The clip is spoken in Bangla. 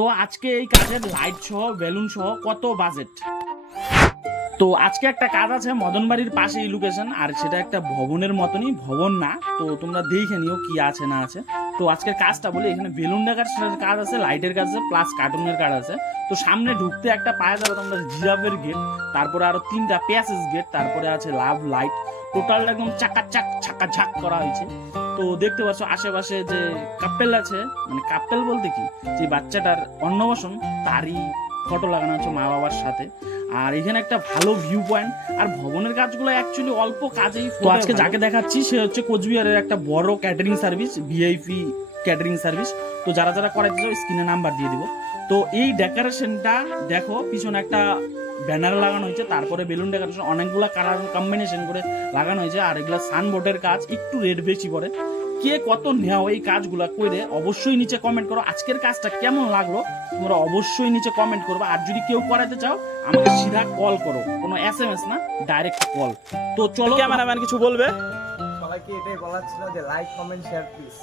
তো আজকে এই কাজের লাইট সহ বেলুন সহ কত বাজেট তো আজকে একটা কাজ আছে মদন বাড়ির পাশে লোকেশন আর সেটা একটা ভবনের মতনই, ভবন না। তো তোমরা দেখে নিও কি আছে না আছে। তো আজকের কাজটা বলি, এখানে বেলুন ডাকার কাজ আছে লাইটের কাজ আছে প্লাস কার্টুনের কাজ আছে। তো সামনে ঢুকতে একটা পায়ে যাবে তোমরা জিরাফের গেট তারপরে আরও তিনটা প্যাসেজ গেট তারপরে আছে লাভ লাইট টোটাল একদম চাকা চাক ছাকা ঝাক করা হয়েছে। তো দেখতে পাচ্ছ আশেপাশে যে কাপেল আছে মানে কাপেল বলতে কি? যে বাচ্চাটার অন্নবসন তারই ফটো লাগানো আছে মা বাবার সাথে। আর এখানে একটা ভালো ভিউ পয়েন্ট আর ভবনের কাজগুলো অ্যাকচুয়ালি অল্প কাজেই তো আজকে যাকে দেখাচ্ছি সে হচ্ছে কোচবিহারের একটা বড় catering service VIP catering service তো যারা যারা করাইতে চাও স্ক্রিনে নাম্বার দিয়ে দিব। তো এই ডেকোরেশনটা দেখো পিছনে একটা ব্যানার লাগানো হয়েছে তারপরে বেলুন ডেকোরেশন অনেকগুলো কালার কম্বিনেশন করে লাগানো হয়েছে আর এগুলো সানবোর্ডের কাজ একটু রেট বেশি পড়ে। কে কত নেও এই কাজগুলো করে অবশ্যই নিচে কমেন্ট করো। আজকের কাজটা কেমন লাগল তোমরা অবশ্যই নিচে কমেন্ট করবে। আর যদি কেউ করাতে চাও আমাকে সিধা কল করো। কোনো এস এম এস না ডাইরেক্ট কল তো চলো ক্যামেরাম্যান কিছু বলবে? সবাইকে এটাই বলার ছিল যে লাইক কমেন্ট শেয়ার প্লিজ